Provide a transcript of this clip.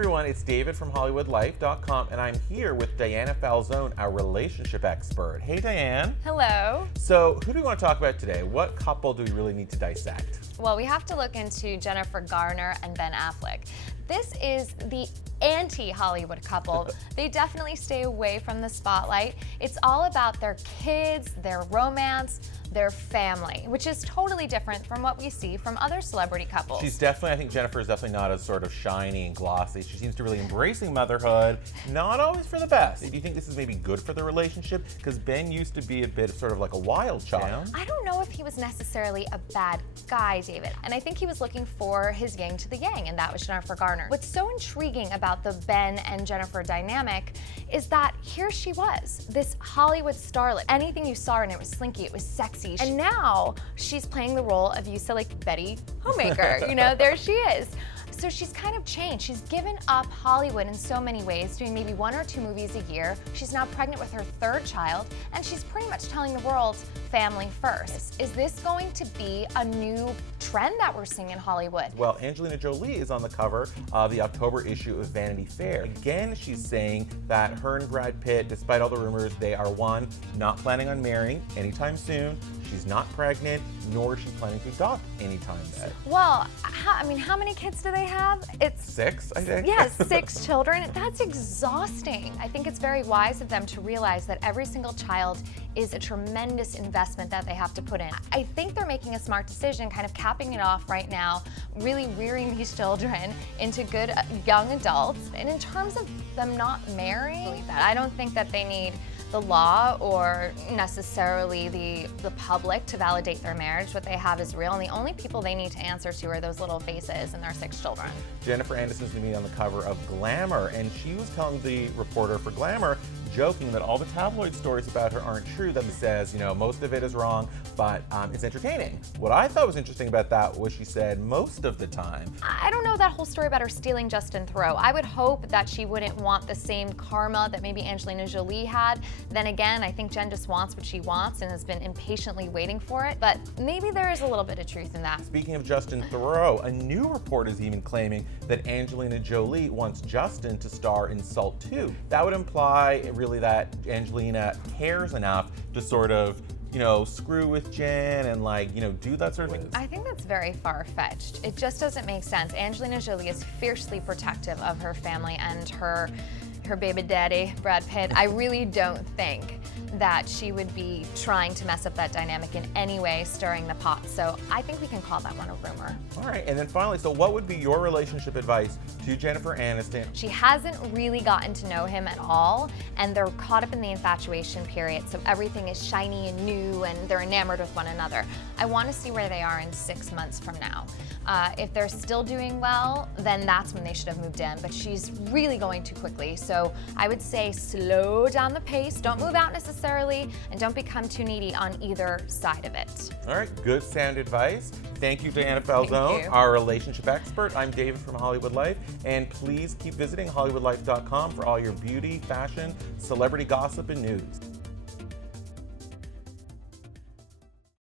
everyone, it's David from HollywoodLife.com, and I'm here with Diana Falzone, our relationship expert. Hey, Diane. Hello. So, who do we want to talk about today? What couple do we really need to dissect? Well, we have to look into Jennifer Garner and Ben Affleck. This is the anti-Hollywood couple. They definitely stay away from the spotlight. It's all about their kids, their romance, their family, which is totally different from what we see from other celebrity couples. She's definitely, I think Jennifer is definitely not as sort of shiny and glossy. She seems to really embracing motherhood, not always for the best. Do you think this is maybe good for the relationship? Because Ben used to be a bit of sort of like a wild child. I don't know if he was necessarily a bad guy, David. And I think he was looking for his yang to the yang, and that was Jennifer Garner. What's so intriguing about the Ben and Jennifer dynamic is that here she was, this Hollywood starlet. Anything you saw her in, it was slinky, it was sexy. And now she's playing the role of, you said, like Betty Homemaker. You know, there she is. So she's kind of changed. She's given up Hollywood in so many ways, doing maybe 1 or 2 movies a year. She's now pregnant with her 3rd child, and she's pretty much telling the world, family first. Is this going to be a new trend that we're seeing in Hollywood? Well, Angelina Jolie is on the cover of the October issue of Vanity Fair. Again, she's saying that her and Brad Pitt, despite all the rumors, they are one, not planning on marrying anytime soon. She's not pregnant, nor is she planning to adopt anytime soon. Well, I mean, how many kids do they have? It's 6, I think. Yes, 6 children. That's exhausting. I think it's very wise of them to realize that every single child is a tremendous investment that they have to put in. I think they're making a smart decision, kind of capping it off right now, really rearing these children into good young adults. And in terms of them not marrying, I don't think that they need the law or necessarily the public to validate their marriage. What they have is real, and the only people they need to answer to are those little faces and their 6 children. Jennifer Aniston's going to be on the cover of Glamour, and she was telling the reporter for Glamour, joking that all the tabloid stories about her aren't true, that he says, you know, most of it is wrong, but it's entertaining. What I thought was interesting about that was she said most of the time. I don't know that whole story about her stealing Justin Theroux. I would hope that she wouldn't want the same karma that maybe Angelina Jolie had. Then again, I think Jen just wants what she wants and has been impatiently waiting for it, but maybe there is a little bit of truth in that. Speaking of Justin Theroux, a new report is even claiming that Angelina Jolie wants Justin to star in Salt 2. That would imply really that Angelina cares enough to sort of, you know, screw with Jen and, like, you know, do that sort of thing. I think that's very far-fetched. It just doesn't make sense. Angelina Jolie is fiercely protective of her family and her baby daddy, Brad Pitt. I really don't think that she would be trying to mess up that dynamic in any way, stirring the pot. So I think we can call that one a rumor. All right, and then finally, so what would be your relationship advice to Jennifer Aniston? She hasn't really gotten to know him at all, and they're caught up in the infatuation period, so everything is shiny and new, and they're enamored with one another. I want to see where they are in 6 months from now. If they're still doing well, then that's when they should have moved in, but she's really going too quickly, so I would say slow down the pace, don't move out necessarily, and don't become too needy on either side of it. All right, good sound advice. Thank you, Diana Falzone, our relationship expert. I'm David from Hollywood Life, and please keep visiting HollywoodLife.com for all your beauty, fashion, celebrity gossip, and news.